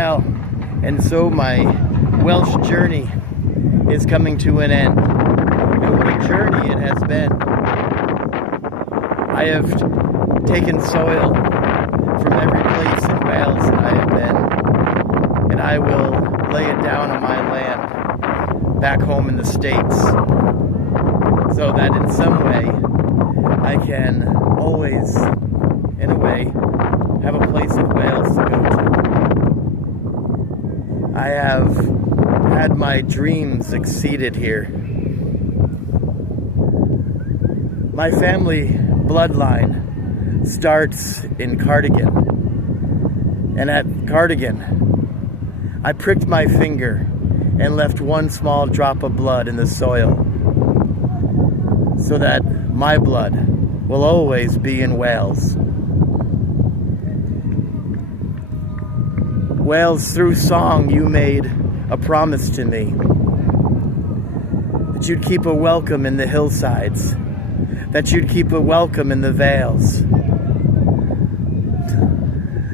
Well, and so my Welsh journey is coming to an end. And what a journey it has been. I have taken soil from every place in Wales that I have been, and I will lay it down on my land back home in the States, so that in some way I can always, in a way, have a place of Wales to go to. I have had my dreams exceeded here. My family bloodline starts in Cardigan, and at Cardigan I pricked my finger and left one small drop of blood in the soil, so that my blood will always be in Wales. Wales, through song you made a promise to me that you'd keep a welcome in the hillsides, that you'd keep a welcome in the vales.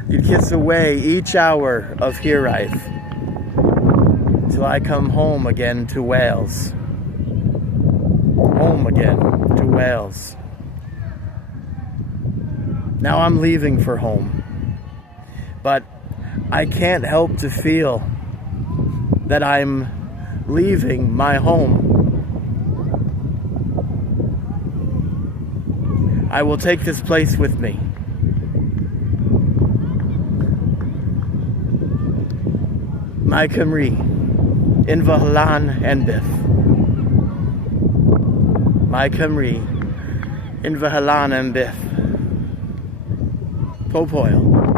You'd kiss away each hour of Hiraeth till I come home again to Wales. Home again to Wales. Now I'm leaving for home, but I can't help to feel that I'm leaving my home. I will take this place with me. My Cymru, in Nghalon and Byth. My Cymru, in Nghalon and Byth. Pob hwyl.